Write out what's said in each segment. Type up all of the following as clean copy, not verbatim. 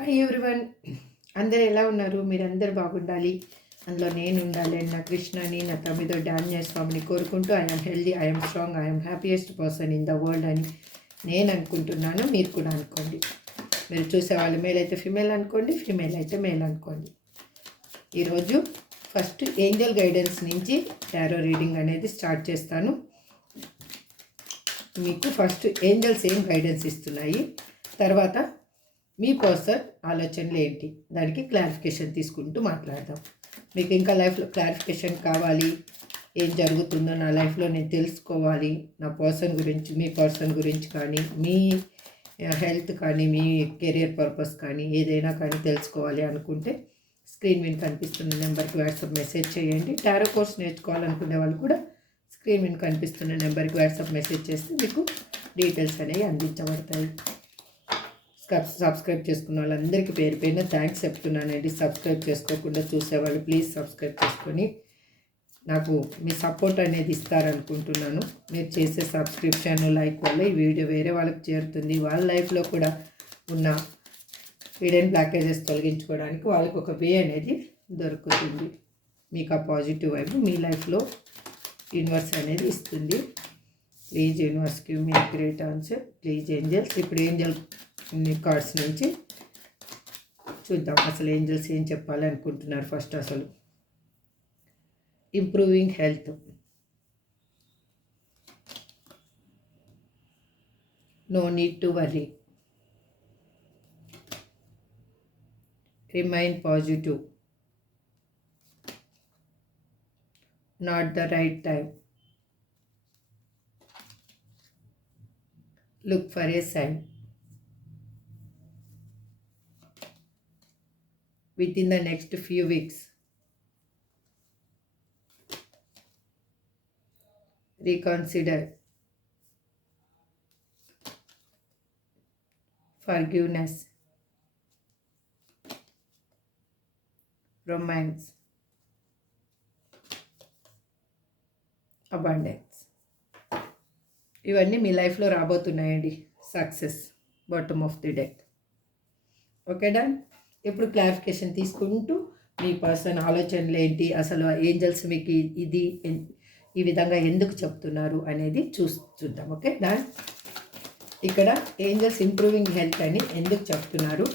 Hi everyone, అందరు ఎలా ఉన్నారు? మీరందరూ బాగుండాలి, అందులో నేను ఉండాలి అని నా కృష్ణని నా తమ్మిదొడ్డి ఆంజనేయ స్వామిని కోరుకుంటూ I'm healthy, I'm strong, I'm happiest person in the world అని నేను అనుకుంటున్నాను. మీరు కూడా అనుకోండి. మీరు చూసేవాళ్ళు మేల్ అయితే ఫీమేల్ అనుకోండి, ఫీమేల్ అయితే మేల్ అనుకోండి. ఈరోజు ఫస్ట్ ఏంజల్ గైడెన్స్ నుంచి టారో రీడింగ్ అనేది స్టార్ట్ చేస్తాను. మీకు ఫస్ట్ ఏంజల్స్ ఏం గైడెన్స్ ఇస్తున్నాయి, తర్వాత మీ పర్సన్ ఆలోచనలు ఏంటి, దానికి క్లారిఫికేషన్ తీసుకుంటూ మాట్లాడదాం. మీకు ఇంకా లైఫ్లో క్లారిఫికేషన్ కావాలి, ఏం జరుగుతుందో నా లైఫ్లో నేను తెలుసుకోవాలి, నా పర్సన్ గురించి, మీ పర్సన్ గురించి కానీ, మీ హెల్త్ కానీ, మీ కెరియర్ పర్పస్ కానీ, ఏదైనా కానీ తెలుసుకోవాలి అనుకుంటే స్క్రీన్ మీద కనిపిస్తున్న నెంబర్కి వాట్సాప్ మెసేజ్ చేయండి. టారో కోర్స్ నేర్చుకోవాలనుకునే వాళ్ళు కూడా స్క్రీన్ మీద కనిపిస్తున్న నెంబర్కి వాట్సాప్ మెసేజ్ చేస్తే మీకు డీటెయిల్స్ అనేవి అందించబడతాయి. సబ్స్క్రైబ్ చేసుకున్న వాళ్ళందరికీ పేరు పేరున థ్యాంక్స్ చెప్తున్నానండి. సబ్స్క్రైబ్ చేసుకోకుండా చూసేవాళ్ళు ప్లీజ్ సబ్స్క్రైబ్ చేసుకొని నాకు మీ సపోర్ట్ అనేది ఇస్తారనుకుంటున్నాను. మీరు చేసే సబ్స్క్రిప్షన్ లైక్ వల్ల ఈ వీడియో వేరే వాళ్ళకి చేరుతుంది. వాళ్ళ లైఫ్లో కూడా ఉన్న హిడెన్ బ్లాకేజెస్ తొలగించుకోవడానికి వాళ్ళకి ఒక వే అనేది దొరుకుతుంది. మీకు ఆ పాజిటివ్ వైపు మీ లైఫ్లో యూనివర్స్ అనేది ఇస్తుంది. Please universe give me great answer. Please angels. ఇప్పుడు ఏంజల్ కార్డ్స్ నుంచి చూద్దాం అసలు ఏంజల్స్ ఏం చెప్పాలి అనుకుంటున్నారు. ఫస్ట్ అసలు improving health, no need to worry, remain positive, not the right time, look for a sign, within the next few weeks, reconsider, forgiveness, romance, abundance. ఇవన్నీ మీ లైఫ్లో రాబోతున్నాయండి. Success, bottom of the deck. Okay done. ఇప్పుడు clarification తీసుకుంటూ మీ person ఆలోచనలు ఏంటి, అసలు ఏంజల్స్ మీకు ఇది ఈ విధంగా ఎందుకు చెప్తున్నారు అనేది చూద్దాం. Okay done. ఇక్కడ ఏంజల్స్ ఇంప్రూవింగ్ హెల్త్ అని ఎందుకు చెప్తున్నారు,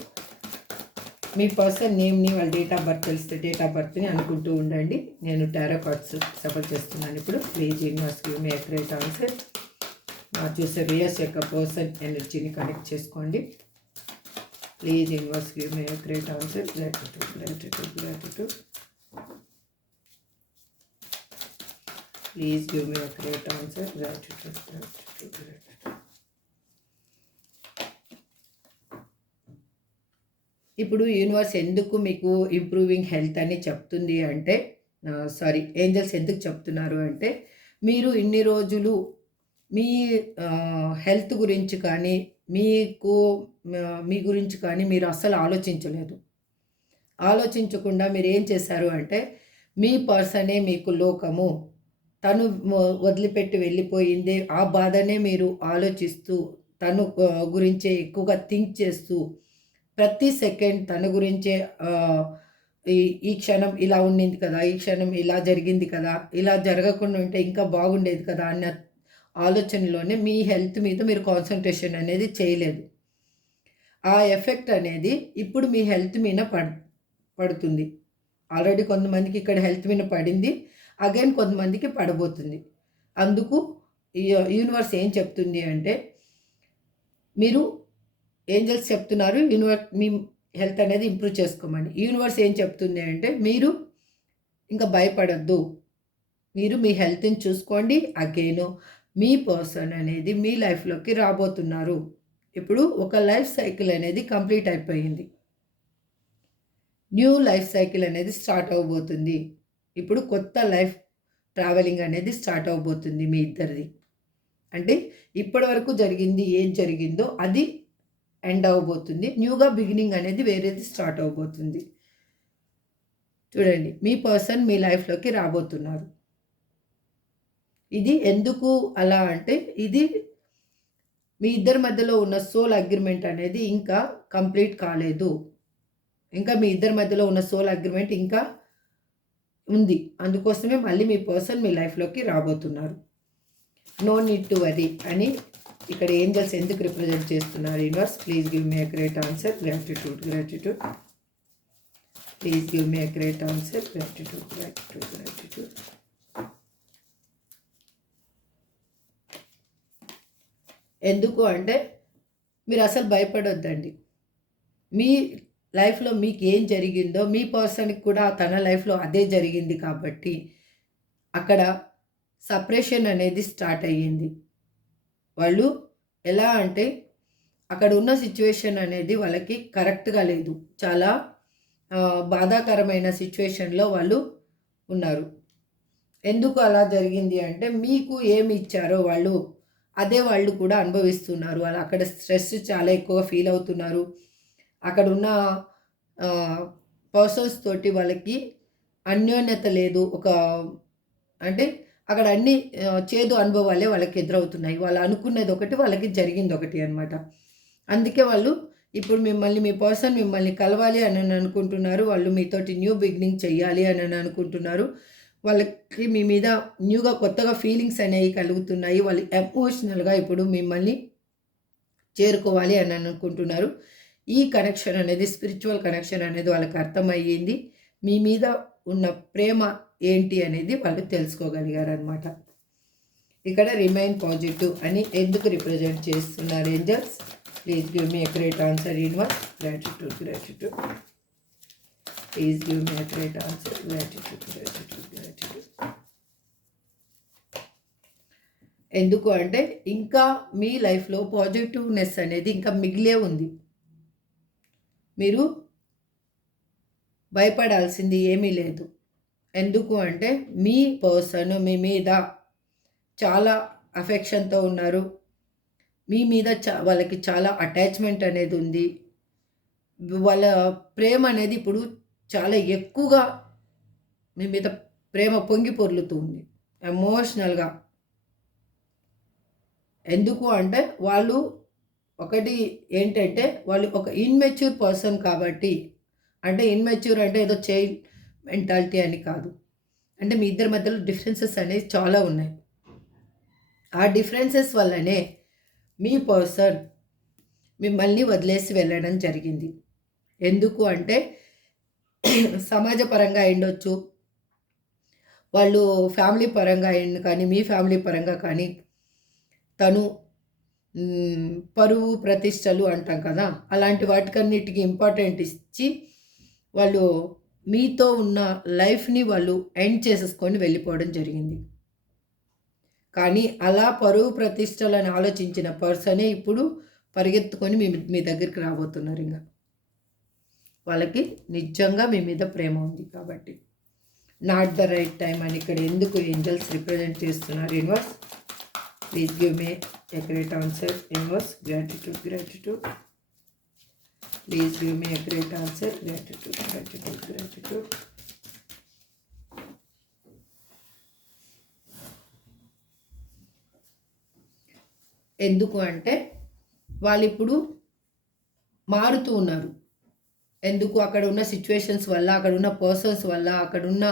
మీ పర్సన్ నేమ్ని, వాళ్ళ డేట్ ఆఫ్ బర్త్ తెలిస్తే డేట్ ఆఫ్ బర్త్ని అనుకుంటూ ఉండండి. నేను టారో కార్డ్స్ సఫర్ చేస్తున్నాను ఇప్పుడు. Please universe give me great answer. నా చూసే రియస్ యొక్క పర్సన్ ఎనర్జీని కనెక్ట్ చేసుకోండి. Please universe give me a great answer. Gratitude, gratitude, gratitude. Please give me a great answer. Gratitude, gratitude, gratitude. ఇప్పుడు యూనివర్స్ ఎందుకు మీకు ఇంప్రూవింగ్ హెల్త్ అని చెప్తుంది అంటే, ఏంజల్స్ ఎందుకు చెప్తున్నారు అంటే, మీరు ఇన్ని రోజులు మీ హెల్త్ గురించి కానీ, మీ గురించి కానీ మీరు అస్సలు ఆలోచించకుండా మీరు ఏం చేశారు అంటే, మీ పర్సనే మీకు లోకము, తను వదిలిపెట్టి వెళ్ళిపోయిందే ఆ బాధనే మీరు ఆలోచిస్తూ, తను గురించే ఎక్కువగా థింక్ చేస్తూ, ప్రతి సెకండ్ తన గురించే ఈ క్షణం ఇలా ఉండింది కదా, ఈ క్షణం ఇలా జరిగింది కదా, ఇలా జరగకుండా ఉంటే ఇంకా బాగుండేది కదా అన్న ఆలోచనలోనే మీ హెల్త్ మీద మీరు కాన్సన్ట్రేషన్ అనేది చేయలేదు. ఆ ఎఫెక్ట్ అనేది ఇప్పుడు మీ హెల్త్ మీద పడుతుంది. ఆల్రెడీ కొంతమందికి ఇక్కడ హెల్త్ మీద పడింది, అగైన్ కొంతమందికి పడబోతుంది. అందుకు యూనివర్స్ ఏం చెప్తుంది అంటే, మీరు ఏంజల్స్ చెప్తున్నారు మీ హెల్త్ అనేది ఇంప్రూవ్ చేసుకోమని. యూనివర్స్ ఏం చెప్తుంది అంటే, మీరు ఇంకా భయపడద్దు, మీరు మీ హెల్త్ని చూసుకోండి. అగైన్ మీ పర్సన్ అనేది మీ లైఫ్లోకి రాబోతున్నారు. ఇప్పుడు ఒక లైఫ్ సైకిల్ అనేది కంప్లీట్ అయిపోయింది, న్యూ లైఫ్ సైకిల్ అనేది స్టార్ట్ అవ్వబోతుంది. ఇప్పుడు కొత్త లైఫ్ ట్రావెలింగ్ అనేది స్టార్ట్ అవ్వబోతుంది మీ ఇద్దరిది. అంటే ఇప్పటి వరకు ఏం జరిగిందో అది ఎండ్ అవ్వబోతుంది. న్యూగా బిగినింగ్ అనేది వేరేది స్టార్ట్ అవ్వబోతుంది. చూడండి, మీ పర్సన్ మీ లైఫ్లోకి రాబోతున్నారు. ఇది ఎందుకు అలా అంటే, ఇది మీ ఇద్దరి మధ్యలో ఉన్న సోల్ అగ్రిమెంట్ అనేది ఇంకా కంప్లీట్ కాలేదు. ఇంకా మీ ఇద్దరి మధ్యలో ఉన్న సోల్ అగ్రిమెంట్ ఇంకా ఉంది. అందుకోసమే మళ్ళీ మీ పర్సన్ మీ లైఫ్లోకి రాబోతున్నారు. నో నీడ్ టు వరీ అని ఇక్కడ ఏంజల్స్ ఎందుకు రిప్రజెంట్ చేస్తున్నారు? Universe please give me a great answer. Gratitude gratitude. Please give me a great answer. Gratitude gratitude gratitude. ఎందుకు అంటే మీరు అసలు భయపడొద్దండి. మీ లైఫ్లో మీకు ఏం జరిగిందో మీ పర్సన్కి కూడా తన లైఫ్లో అదే జరిగింది కాబట్టి అక్కడ సపరేషన్ అనేది స్టార్ట్ అయ్యింది. వాళ్ళు ఎలా అంటే అక్కడ ఉన్న సిచ్యువేషన్ అనేది వాళ్ళకి కరెక్ట్గా లేదు. చాలా బాధాకరమైన సిచ్యువేషన్లో వాళ్ళు ఉన్నారు. ఎందుకు అలా జరిగింది అంటే మీకు ఏమి ఇచ్చారో వాళ్ళు అదే వాళ్ళు కూడా అనుభవిస్తున్నారు. వాళ్ళు అక్కడ స్ట్రెస్ చాలా ఎక్కువగా ఫీల్ అవుతున్నారు. అక్కడ ఉన్న పర్సన్స్ తోటి వాళ్ళకి అన్యోన్యత లేదు. అంటే అక్కడ అన్ని చేదు అనుభవాలే వాళ్ళకి ఎదురవుతున్నాయి. వాళ్ళు అనుకున్నది ఒకటి, వాళ్ళకి జరిగింది ఒకటి అనమాట. అందుకే వాళ్ళు ఇప్పుడు మీ పర్సన్ మిమ్మల్ని కలవాలి అని అనుకుంటున్నారు. వాళ్ళు మీతోటి న్యూ బిగినింగ్ చెయ్యాలి అని అనుకుంటున్నారు. వాళ్ళకి మీ మీద న్యూగా కొత్తగా ఫీలింగ్స్ అనేవి కలుగుతున్నాయి. వాళ్ళు ఎమోషనల్గా ఇప్పుడు మిమ్మల్ని చేరుకోవాలి అని అనుకుంటున్నారు. ఈ కనెక్షన్ అనేది స్పిరిచువల్ కనెక్షన్ అనేది వాళ్ళకి అర్థమయ్యింది. మీ మీద ఉన్న ప్రేమ ఏంటి అనేది వాళ్ళు తెలుసుకోగలిగారు అనమాట. ఇక్కడ రిమైన్ పాజిటివ్ అని ఎందుకు రిప్రజెంట్ చేస్తున్నారు angels? Please give me a great answer universe. Gratitude gratitude. Please give me a great answer. Gratitude gratitude gratitude. ఎందుకు అంటే ఇంకా మీ లైఫ్లో పాజిటివ్నెస్ అనేది ఇంకా మిగిలే ఉంది. మీరు భయపడాల్సింది ఏమీ లేదు. ఎందుకు అంటే మీ పర్సన్ మీ మీద చాలా అఫెక్షన్తో ఉన్నారు. మీ మీద వాళ్ళకి చాలా అటాచ్మెంట్ అనేది ఉంది. వాళ్ళ ప్రేమ అనేది ఇప్పుడు చాలా ఎక్కువగా మీ మీద ప్రేమ పొంగి పొర్లుతుంది ఎమోషనల్గా. ఎందుకు అంటే వాళ్ళు ఒకటి ఏంటంటే వాళ్ళు ఒక ఇన్మెచ్యూర్ పర్సన్ కాబట్టి, అంటే ఇన్మెచ్యూర్ అంటే ఏదో చైల్డ్ మెంటాలిటీ అని కాదు. అంటే మీ ఇద్దరి మధ్యలో డిఫరెన్సెస్ అనేవి చాలా ఉన్నాయి. ఆ డిఫరెన్సెస్ వల్లనే మీ పర్సన్ మిమ్మల్ని వదిలేసి వెళ్ళడం జరిగింది. ఎందుకు అంటే సమాజ పరంగా అయ్యుండొచ్చు, వాళ్ళు ఫ్యామిలీ పరంగా అయ్యింది, కానీ మీ ఫ్యామిలీ పరంగా కానీ తను పరువు ప్రతిష్టలు అంటాం కదా, అలాంటి వాటికన్నిటికీ ఇంపార్టెంట్ ఇచ్చి వాళ్ళు మీతో ఉన్న లైఫ్ని వాళ్ళు ఎండ్ చేసేసుకొని వెళ్ళిపోవడం జరిగింది. కానీ అలా పరువు ప్రతిష్టలను ఆలోచించిన పర్సనే ఇప్పుడు పరిగెత్తుకొని మీ దగ్గరికి రాబోతున్నారు. ఇంకా వాళ్ళకి నిజంగా మీ మీద ప్రేమ ఉంది కాబట్టి. నాట్ ద రైట్ టైం అని ఇక్కడ ఎందుకు ఏంజల్స్ రిప్రజెంట్ చేస్తున్నారు? Universe please give me a great answer. Universe gratitude gratitude. Please give me a great answer. Gratitude gratitude gratitude. ఎందుకు అంటే వాళ్ళు ఇప్పుడు మారుతూ ఉన్నారు. ఎందుకు? అక్కడ ఉన్న సిచ్యువేషన్స్ వల్ల, అక్కడ ఉన్న పర్సన్స్ వల్ల, అక్కడ ఉన్న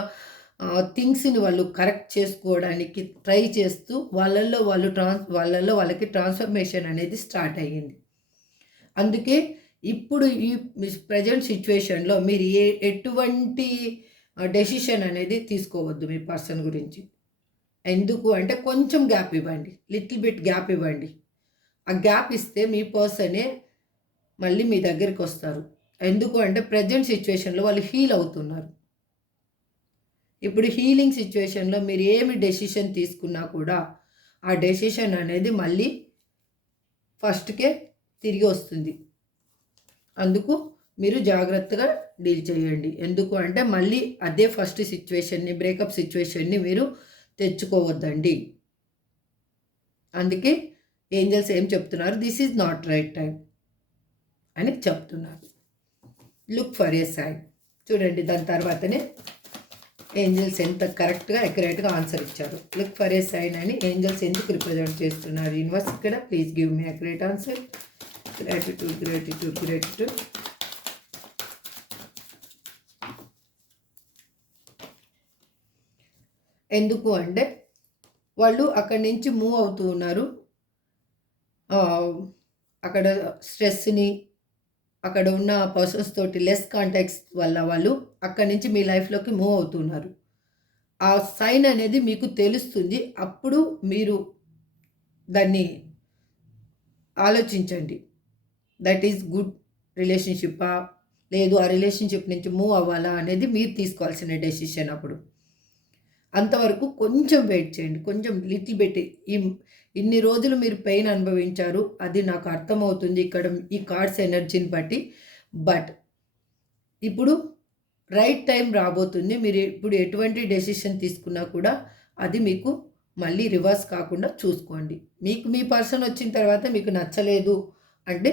థింగ్స్ని వాళ్ళు కరెక్ట్ చేసుకోవడానికి ట్రై చేస్తూ వాళ్ళల్లో వాళ్ళకి ట్రాన్స్ఫర్మేషన్ అనేది స్టార్ట్ అయ్యింది. అందుకే ఇప్పుడు ఈ ప్రజెంట్ సిచ్యువేషన్లో మీరు ఎటువంటి డెసిషన్ అనేది తీసుకోవద్దు మీ పర్సన్ గురించి. ఎందుకు అంటే కొంచెం గ్యాప్ ఇవ్వండి, లిటిల్ బిట్ గ్యాప్ ఇవ్వండి. ఆ గ్యాప్ ఇస్తే మీ పర్సనే మళ్ళీ మీ దగ్గరికి వస్తారు. ఎందుకు అంటే ప్రజెంట్ సిచ్యువేషన్లో వాళ్ళు హీల్ అవుతున్నారు. ఇప్పుడు హీలింగ్ సిచ్యువేషన్లో మీరు ఏమి డెసిషన్ తీసుకున్నా కూడా ఆ డెసిషన్ అనేది మళ్ళీ ఫస్ట్కే తిరిగి వస్తుంది. అందుకు మీరు జాగ్రత్తగా డీల్ చేయండి. ఎందుకు అంటే మళ్ళీ అదే ఫస్ట్ సిచ్యువేషన్ని, బ్రేకప్ సిచ్యువేషన్ని మీరు తెచ్చుకోవద్దండి. అందుకే ఏంజల్స్ ఏం చెప్తున్నారు? This is not right time అని చెప్తున్నారు. Look for a sign. చూడండి, దాని తర్వాతనే ఏంజల్స్ ఎంత కరెక్ట్గా అక్యురేట్గా ఆన్సర్ ఇచ్చారు. లుక్ ఫర్ ఏ సైన్ అని ఏంజల్స్ ఎందుకు రిప్రజెంట్ చేస్తున్నారు? యూనివర్స్ ఇక్కడ please give me accurate answer. Gratitude gratitude gratitude. ఎందుకు అంటే వాళ్ళు అక్కడి నుంచి మూవ్ అవుతూ ఉన్నారు. అక్కడ స్ట్రెస్‌ని, అక్కడ ఉన్న పర్సన్స్ తోటి లెస్ కాంటాక్ట్స్ వల్ల వాళ్ళు అక్కడి నుంచి మీ లైఫ్‌లోకి మూవ్ అవుతున్నారు. ఆ సైన్ అనేది మీకు తెలుస్తుంది. అప్పుడు మీరు దాన్ని ఆలోచించండి. దట్ ఈస్ గుడ్ రిలేషన్‌షిప్పా? లేదు ఆ రిలేషన్‌షిప్ నుంచి మూవ్ అవ్వాలా? అనేది మీరు తీసుకోవాల్సిన డెసిషన్ అప్పుడు. అంతవరకు కొంచెం వెయిట్ చేయండి. కొంచెం లిటిల్ బిట్ ఇన్ని రోజులు మీరు పెయిన్ అనుభవించారు. అది నాకు అర్థమవుతుంది ఇక్కడ ఈ కార్డ్స్ ఎనర్జీని బట్టి. బట్ ఇప్పుడు రైట్ టైం రాబోతుంది. మీరు ఇప్పుడు ఎటువంటి డెసిషన్ తీసుకున్నా కూడా అది మీకు మళ్ళీ రివర్స్ కాకుండా చూసుకోండి. మీకు మీ పర్సన్ వచ్చిన తర్వాత మీకు నచ్చలేదు అంటే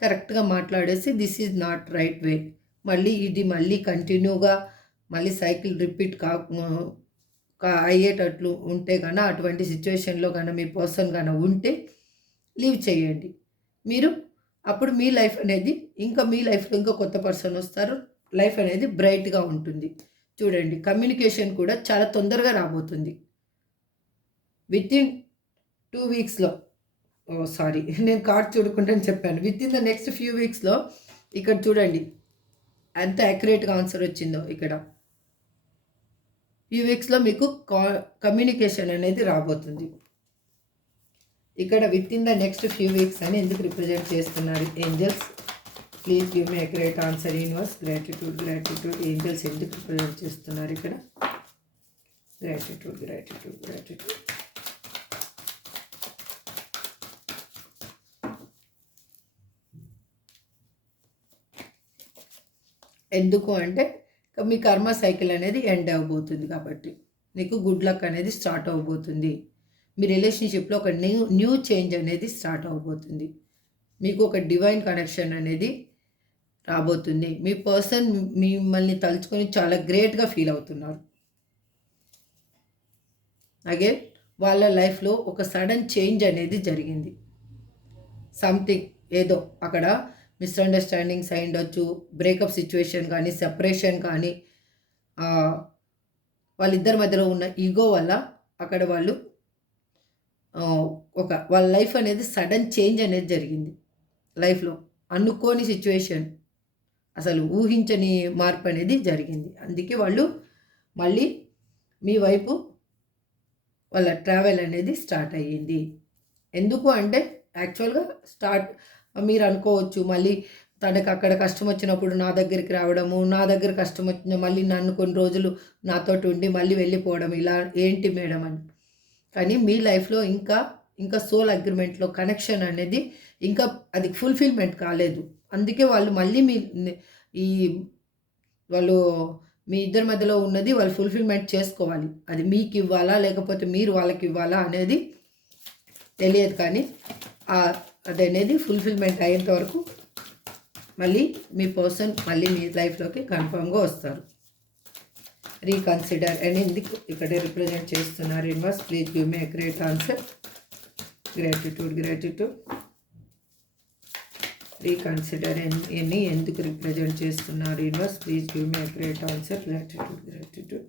కరెక్ట్‌గా మాట్లాడేసి this is not right way. మళ్ళీ కంటిన్యూగా మళ్ళీ సైకిల్ రిపీట్ అయ్యేటట్లు ఉంటే అటువంటి సిట్యుయేషన్‌లో మీ పర్సన్ ఉంటే లీవ్ చేయండి. మీరు అప్పుడు మీ లైఫ్ అనేది మీ లైఫ్‌లో ఇంకా కొత్త పర్సన్ వస్తారు. లైఫ్ అనేది బ్రైట్‌గా ఉంటుంది. చూడండి కమ్యూనికేషన్ కూడా చాలా తొందరగా రాబోతుంది. వితిన్ 2 వీక్స్‌లో సారీ నేను కార్డ్ చూడకుండానే చెప్పాను. వితిన్ ద నెక్స్ట్ ఫ్యూ వీక్స్‌లో ఇక్కడ చూడండి ఎంత యాక్యురేట్‌గా ఆన్సర్ వచ్చిందో ఇక్కడ. ఫ్యూ వీక్స్‌లో మీకు కమ్యూనికేషన్ అనేది రాబోతుంది. ఇక్కడ within the next few weeks అని ఎందుకు రిప్రజెంట్ చేస్తున్నారు angels? Please give me accurate answer universe. Gratitude angels ఎందుకు రిప్రజెంట్ చేస్తున్నారు ఇక్కడ? గ్రాటిట్యూడ్. ఎందుకు అంటే మీ కర్మ సైకిల్ అనేది ఎండ్ అవ్వబోతుంది కాబట్టి నీకు గుడ్ లక్ అనేది స్టార్ట్ అవ్వబోతుంది. మీ రిలేషన్షిప్లో ఒక న్యూ చేంజ్ అనేది స్టార్ట్ అవ్వబోతుంది. మీకు ఒక డివైన్ కనెక్షన్ అనేది రాబోతుంది. మీ పర్సన్ మిమ్మల్ని తలుచుకొని చాలా గ్రేట్‌గా ఫీల్ అవుతున్నారు. అలాగే వాళ్ళ లైఫ్‌లో ఒక సడన్ చేంజ్ అనేది జరిగింది. సంథింగ్ ఏదో అక్కడ మిస్‌అండర్‌స్టాండింగ్స్ అయ్యుండొచ్చు. బ్రేకప్ సిట్యుయేషన్ కానీ, సెపరేషన్ కానీ, వాళ్ళిద్దరి మధ్యలో ఉన్న ఈగో వల్ల అక్కడ వాళ్ళు వాళ్ళ లైఫ్ అనేది సడన్ చేంజ్ అనేది జరిగింది. లైఫ్‌లో అనుకోని సిట్యుయేషన్, అసలు ఊహించని మార్పు అనేది జరిగింది. అందుకే వాళ్ళు మళ్ళీ మీ వైపు వాళ్ళ ట్రావెల్ అనేది స్టార్ట్ అయ్యింది. ఎందుకు అంటే యాక్చువల్‌గా మీరు అనుకోవచ్చు మళ్ళీ తనకు అక్కడ కష్టం వచ్చినప్పుడు నా దగ్గరికి రావడము, నా దగ్గర కష్టం వచ్చిన మళ్ళీ నన్ను కొన్ని రోజులు నాతోటి ఉండి మళ్ళీ వెళ్ళిపోవడం ఇలా ఏంటి మేడం అని. కానీ మీ లైఫ్‌లో ఇంకా సోల్ అగ్రీమెంట్‌లో కనెక్షన్ అనేది ఇంకా అది ఫుల్‌ఫిల్‌మెంట్ కాలేదు. అందుకే వాళ్ళు మళ్ళీ వాళ్ళు మీ ఇద్దరి మధ్యలో ఉన్నది వాళ్ళు ఫుల్‌ఫిల్‌మెంట్ చేసుకోవాలి. అది మీకు ఇవ్వాలా లేకపోతే మీరు వాళ్ళకి ఇవ్వాలా అనేది తెలియదు. కానీ అదనేది ఫుల్‌ఫిల్‌మెంట్ అయ్యేంత వరకు మళ్ళీ మీ పర్సన్ మళ్ళీ మీ లైఫ్‌లోకి కన్ఫర్మ్‌గా వస్తారు. రీకన్సిడర్ అని ఎందుకు ఇక్కడ రిప్రజెంట్ చేస్తున్నారు universe? Please give me accurate answer. Gratitude. Reconsider అని ఎందుకు రిప్రజెంట్ చేస్తున్నారు universe? Please give me accurate answer. Gratitude.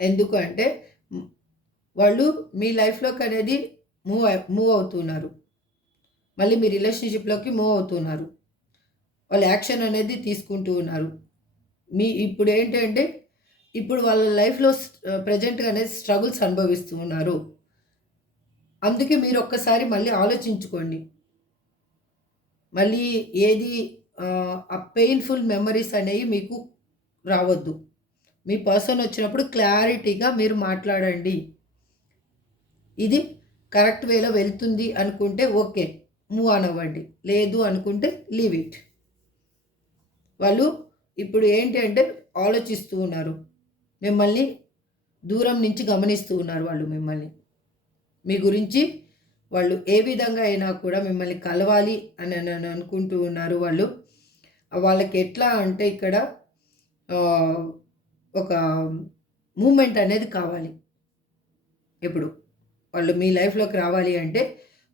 ఎందుకు అంటే వాళ్ళు మీ లైఫ్‌లోకి అనేది మూవ్ అవుతున్నారు. మళ్ళీ మీ రిలేషన్‌షిప్‌లోకి మూవ్ అవుతున్నారు. వాళ్ళు యాక్షన్ అనేది తీసుకుంటూ ఉన్నారు. ఇప్పుడు ఏంటంటే ఇప్పుడు వాళ్ళ లైఫ్‌లో ప్రెజెంట్‌గా అనేది స్ట్రగుల్స్ అనుభవిస్తూ ఉన్నారు. అందుకే మీరు ఒక్కసారి మళ్ళీ ఆలోచించుకోండి. మళ్ళీ ఏది ఆ పెయిన్‌ఫుల్ మెమరీస్ అనేవి మీకు రావద్దు. మీ పర్సన్ వచ్చినప్పుడు క్లారిటీగా మీరు మాట్లాడండి. ఇది కరెక్ట్ వేలో వెళ్తుంది అనుకుంటే ఓకే, మూవ్ ఆన్ అవ్వండి. లేదు అనుకుంటే లీవ్ ఇట్. వాళ్ళు ఇప్పుడు ఏంటి అంటే ఆలోచిస్తూ ఉన్నారు. మిమ్మల్ని దూరం నుంచి గమనిస్తూ ఉన్నారు వాళ్ళు మిమ్మల్ని. మీ గురించి వాళ్ళు ఏ విధంగా అయినా కూడా మిమ్మల్ని కలవాలి అని అనుకుంటూ ఉన్నారు వాళ్ళు. వాళ్ళకి ఎట్లా అంటే ఇక్కడ ఒక మూమెంట్ అనేది కావాలి. ఇప్పుడు వాళ్ళు మీ లైఫ్‌లోకి రావాలి అంటే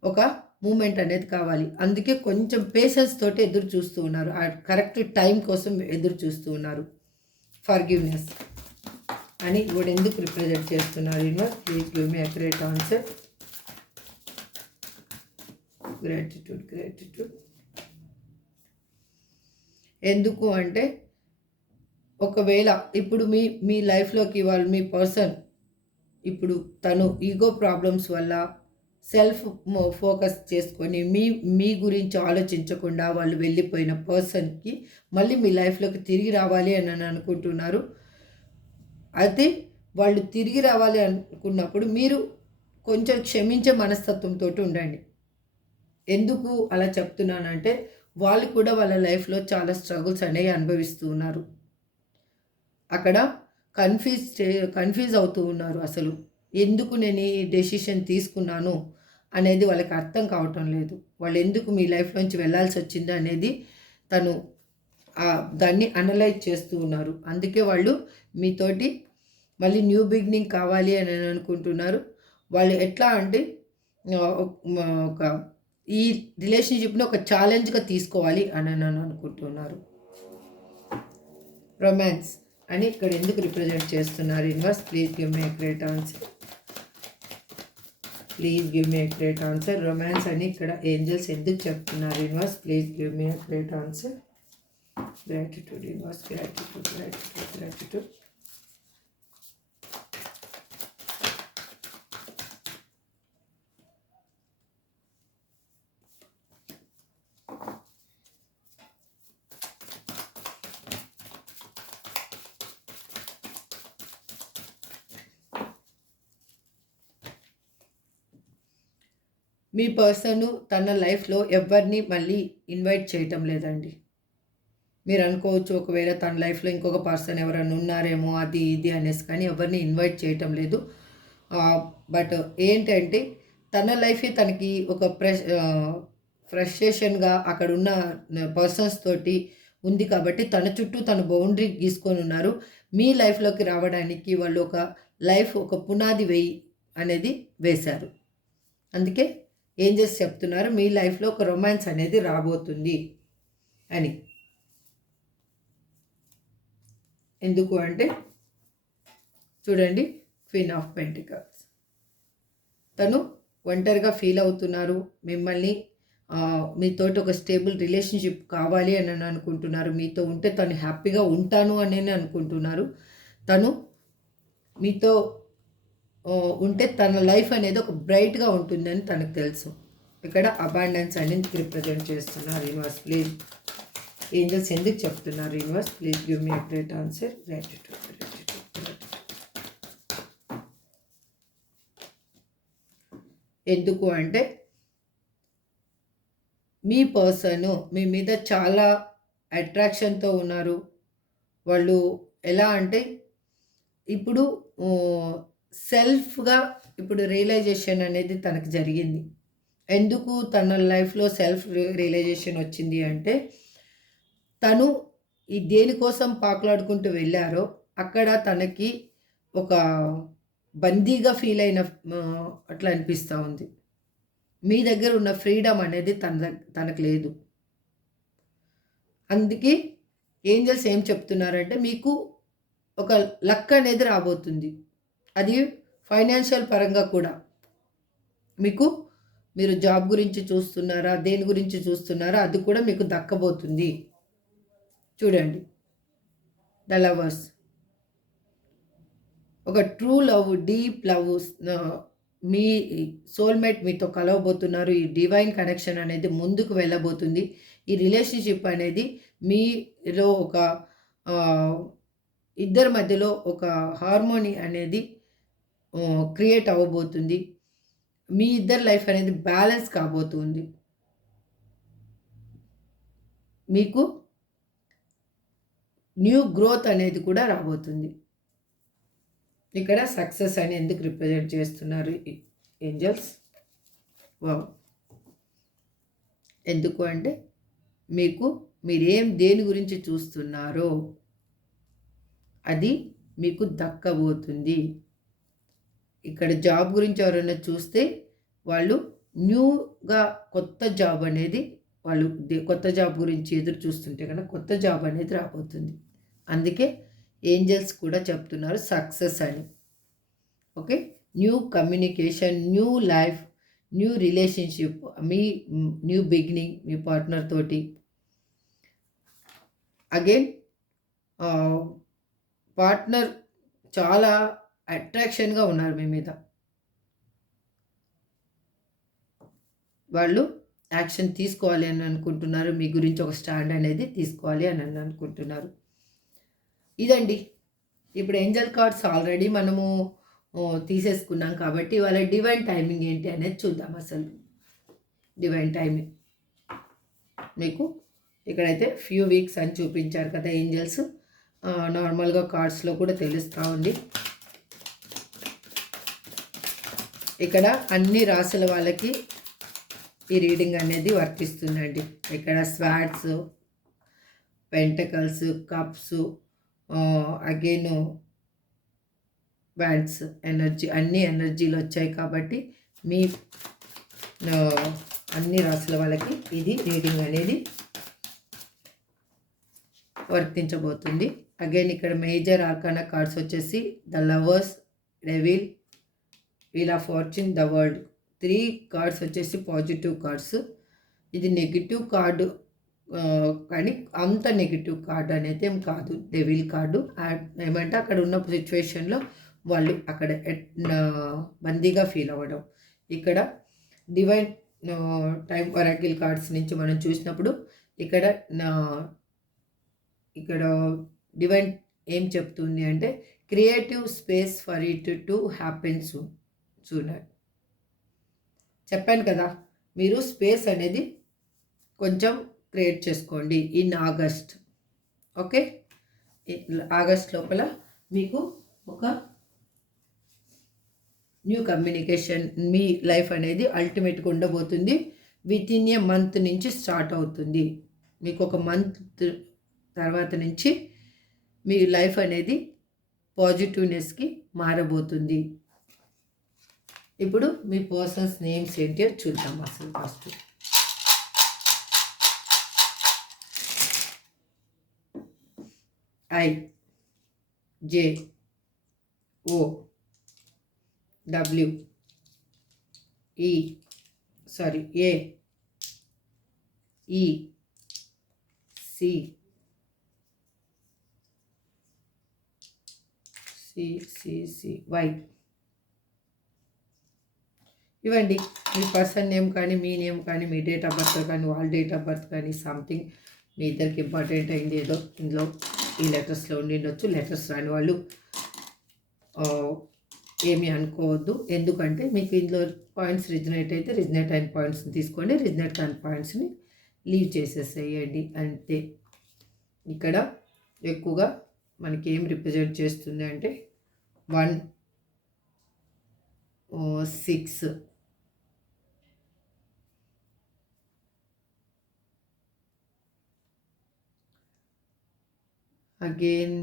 ఒక మూమెంట్ అనేది కావాలి. అందుకే కొంచెం పేషెన్స్ తోటి ఎదురు చూస్తూ ఉన్నారు. ఆ కరెక్ట్ టైం కోసం ఎదురు చూస్తూ ఉన్నారు. ఫర్‌గివ్‌నెస్. అని కూడా ఎందుకు రిప్రజెంట్ చేస్తున్నారు universe? Please give me accurate answer. Gratitude. ఎందుకు అంటే ఒకవేళ ఇప్పుడు మీ లైఫ్లోకి వాళ్ళు మీ పర్సన్ ఇప్పుడు తను ఈగో ప్రాబ్లమ్స్ వల్ల సెల్ఫ్ ఫోకస్ చేసుకొని మీ గురించి ఆలోచించకుండా వాళ్ళు వెళ్ళిపోయిన పర్సన్కి మళ్ళీ మీ లైఫ్లోకి తిరిగి రావాలి అని అనుకుంటున్నారు. అయితే వాళ్ళు తిరిగి రావాలి అనుకున్నప్పుడు మీరు కొంచెం క్షమించే మనస్తత్వంతో ఉండండి. ఎందుకు అలా చెప్తున్నానంటే వాళ్ళు కూడా వాళ్ళ లైఫ్లో చాలా స్ట్రగుల్స్ అనేవి అనుభవిస్తూ ఉన్నారు. అక్కడ కన్ఫ్యూజ్ అవుతూ ఉన్నారు. అసలు ఎందుకు నేను ఈ డెసిషన్ తీసుకున్నాను అనేది వాళ్ళకి అర్థం కావటం లేదు. వాళ్ళు ఎందుకు మీ లైఫ్లోంచి వెళ్ళాల్సి వచ్చింది అనేది తను దాన్ని అనలైజ్ చేస్తూ ఉన్నారు. అందుకే వాళ్ళు మీతోటి మళ్ళీ న్యూ బిగినింగ్ కావాలి అని అనుకుంటున్నారు. వాళ్ళు ఎట్లా అంటే ఒక ఈ రిలేషన్షిప్ని ఒక ఛాలెంజ్గా తీసుకోవాలి అని అనుకుంటున్నారు. రొమాన్స్ అని ఇక్కడ ఎందుకు రిప్రజెంట్ చేస్తున్నారు universe? Please give me accurate answer. Please give me accurate answer. Romance అని ఇక్కడ ఏంజల్స్ ఎందుకు చెప్తున్నారు universe? Please give me accurate answer. Gratitude universe, gratitude. Me person తన లైఫ్లో ఎవరిని మళ్ళీ ఇన్వైట్ చేయటం లేదండి. మీరు అనుకోవచ్చు ఒకవేళ తన లైఫ్లో ఇంకొక పర్సన్ ఎవరైనా ఉన్నారేమో అది ఇది అనేసి, కానీ ఎవరిని ఇన్వైట్ చేయటం లేదు. బట్ ఏంటంటే తన లైఫే తనకి ఒక ఫ్రస్ట్రేషన్గా అక్కడ ఉన్న పర్సన్స్ తోటి ఉంది కాబట్టి తన చుట్టూ తన బౌండరీ గీసుకొని ఉన్నారు. మీ లైఫ్లోకి రావడానికి వాళ్ళు ఒక పునాది అనేది వేశారు. అందుకే ఏంజెస్ చెప్తున్నారు మీ లైఫ్లో ఒక రొమాన్స్ అనేది రాబోతుంది అని. ఎందుకు అంటే చూడండి, క్వీన్ ఆఫ్ పెంటికల్స్. తను ఒంటరిగా ఫీల్ అవుతున్నారు. మిమ్మల్ని మీతోటి ఒక స్టేబుల్ రిలేషన్షిప్ కావాలి అని అనుకుంటున్నారు. మీతో ఉంటే తను హ్యాపీగా ఉంటాను అని అనుకుంటున్నారు. తను మీతో ఉంటే తన లైఫ్ అనేది ఒక బ్రైట్గా ఉంటుందని తనకు తెలుసు. ఇక్కడ అబాండెన్స్ అనేది రిప్రజెంట్ చేస్తున్నారు యూనివర్స్. ప్లీజ్ ఏంజల్స్ ఎందుకు చెప్తున్నారు universe? Please give me accurate answer. Gratitude. ఎందుకు అంటే మీ పర్సన్ మీ మీద చాలా అట్రాక్షన్తో ఉన్నారు. వాళ్ళు ఎలా అంటే ఇప్పుడు సెల్ఫ్గా ఇప్పుడు రియలైజేషన్ అనేది తనకు జరిగింది. ఎందుకు తన లైఫ్లో సెల్ఫ్ రియలైజేషన్ వచ్చింది అంటే తను ఈ దేనికోసం పాకులాడుకుంటూ వెళ్ళారో అక్కడ తనకి ఒక బందీగా ఫీల్ అయిన అట్లా అనిపిస్తూ ఉంది. మీ దగ్గర ఉన్న ఫ్రీడమ్ అనేది తనకు లేదు. అందుకే ఏంజల్స్ ఏం చెప్తున్నారంటే మీకు ఒక లక్ అనేది రాబోతుంది. అది ఫైనాన్షియల్ పరంగా కూడా మీరు జాబ్ గురించి చూస్తున్నారా, దేని గురించి చూస్తున్నారా, అది కూడా మీకు దక్కబోతుంది. చూడండి, ద లవర్స్. ఒక ట్రూ లవ్, డీప్ లవ్, మీ సోల్మేట్ మీతో కలవబోతున్నారు. ఈ డివైన్ కనెక్షన్ అనేది ముందుకు వెళ్ళబోతుంది. ఈ రిలేషన్షిప్ అనేది మీలో ఒక ఇద్దరి మధ్యలో ఒక హార్మోనీ అనేది క్రియేట్ అవ్వబోతుంది. మీ ఇద్దరి లైఫ్ అనేది బ్యాలెన్స్ కాబోతుంది. మీకు న్యూ గ్రోత్ అనేది కూడా రాబోతుంది. ఇక్కడ సక్సెస్ అని ఎందుకు రిప్రజెంట్ చేస్తున్నారు ఏంజల్స్? వావ్. ఎందుకు అంటే మీరేం దేని గురించి చూస్తున్నారో అది మీకు దక్కబోతుంది. ఇక్కడ జాబ్ గురించి ఎవరైనా చూస్తే వాళ్ళు న్యూగా కొత్త జాబ్ అనేది కొత్త జాబ్ గురించి ఎదురు చూస్తుంటే కనుక కొత్త జాబ్ అనేది రాబోతుంది. అందుకే ఏంజెల్స్ కూడా చెప్తున్నారు సక్సెస్ అని. Okay. New communication, new life, new relationship, మీ న్యూ బిగినింగ్ మీ పార్ట్నర్ తోటి. అగైన్ పార్ట్నర్ చాలా అట్రాక్షన్గా ఉన్నారు మీ మీద. వాళ్ళు యాక్షన్ తీసుకోవాలి అని అనుకుంటున్నారు. మీ గురించి ఒక స్టాండ్ అనేది తీసుకోవాలి అని అనుకుంటున్నారు. ఇదండి. ఇప్పుడు ఏంజెల్ కార్డ్స్ ఆల్రెడీ మనము తీసేసుకున్నాం కాబట్టి వాళ్ళ డివైన్ టైమింగ్ ఏంటి అనేది చూద్దాం. అసలు డివైన్ టైమింగ్ మీకు ఇక్కడైతే ఫ్యూ వీక్స్ అని చూపించారు కదా ఏంజెల్స్. నార్మల్గా కార్డ్స్లో కూడా తెలుస్తూ ఉంది. ఇక్కడ అన్ని రాసుల వాళ్ళకి ఈ రీడింగ్ అనేది వర్తిస్తుందండి. ఇక్కడ swords, pentacles, cups, again bands energy, అన్ని ఎనర్జీలు వచ్చాయి కాబట్టి మీ అన్ని రాసుల వాళ్ళకి ఇది రీడింగ్ అనేది వర్తించబోతుంది. అగైన్ ఇక్కడ మేజర్ ఆర్కానా కార్డ్స్ వచ్చేసి the lovers, devil, wheel of fortune, the world. 3 cards వచ్చేసి పాజిటివ్ కార్డ్స్. ఇది నెగిటివ్ కార్డు కానీ అంత నెగిటివ్ కార్డు అనేది ఏం కాదు. డెవిల్ కార్డు ఏమంటే అక్కడ ఉన్న సిచ్యువేషన్లో వాళ్ళు అక్కడ బందీగా ఫీల్ అవ్వడం. ఇక్కడ డివైన్ టైం ఒరాకిల్ కార్డ్స్ నుంచి మనం చూసినప్పుడు ఇక్కడ డివైన్ ఏం చెప్తుంది అంటే creative space for it to happen sooner. చెప్పాను కదా, మీరు స్పేస్ అనేది కొంచెం క్రియేట్ చేసుకోండి ఇన్ ఆగస్ట్. ఓకే, ఆగస్ట్ లోపల మీకు ఒక న్యూ కమ్యూనికేషన్ మీ లైఫ్ అనేది అల్టిమేట్గా ఉండబోతుంది. విత్ ఇన్ ఏ మంత్ నుంచి స్టార్ట్ అవుతుంది. మీకు ఒక మంత్ తర్వాత నుంచి మీ లైఫ్ అనేది పాజిటివ్నెస్కి మారబోతుంది. ఇప్పుడు మీ పర్సన్స్ నేమ్స్ ఏంటి చూద్దాం అసలు first. I, J, O, W, A, E, C, Y. ఇవ్వండి మీ పర్సన్ నేమ్ కానీ, మీ నేమ్ కానీ, మీ డేట్ ఆఫ్ బర్త్ కానీ, వాళ్ళ డేట్ ఆఫ్ బర్త్ కానీ, సంథింగ్ మీ ఇద్దరికి ఇంపార్టెంట్ అయింది ఏదో ఇందులో ఈ లెటర్స్లో ఉండిండొచ్చు. లెటర్స్ రాని వాళ్ళు ఏమీ అనుకోవద్దు. ఎందుకంటే మీకు ఇందులో పాయింట్స్ రిజనేట్ అయితే రిజనేట్ అయిన పాయింట్స్ని తీసుకోండి, రిజనేట్ అయిన పాయింట్స్ని లీవ్ చేసేసేయండి అంతే. ఇక్కడ ఎక్కువగా మనకి ఏం రిప్రజెంట్ చేస్తుంది అంటే 1, 6, again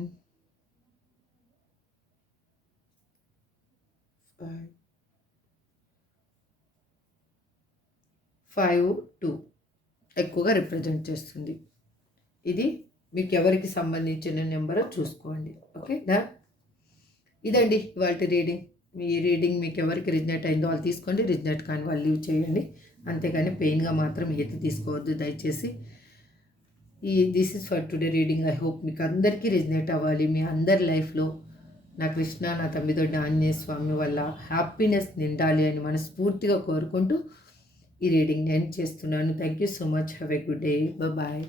5, 2 ఎక్కువగా రిప్రజెంట్ చేస్తుంది. ఇది మీకు ఎవరికి సంబంధించిన నెంబరో చూసుకోండి. ఓకే ఇదండి ఇవాళ రీడింగ్. మీ రీడింగ్ మీకు ఎవరికి రిజనేట్ అయిందో వాళ్ళు తీసుకోండి, రిజనేట్ కానీ వాళ్ళు లీవ్ చేయండి. అంతేగాని పెయిన్గా మాత్రం ఏది తీసుకోవద్దు దయచేసి. This is for today reading. I hope మీకు అందరికీ రిజనేట్ అవ్వాలి. మీ అందరి లైఫ్లో నా కృష్ణ, నా తమ్మిదొడ్డి ఆంజనేయ స్వామి వల్ల హ్యాపీనెస్ నిండాలి అని మనస్ఫూర్తిగా కోరుకుంటూ ఈ రీడింగ్ నేను చేస్తున్నాను. Thank you so much. Have a good day. Bye.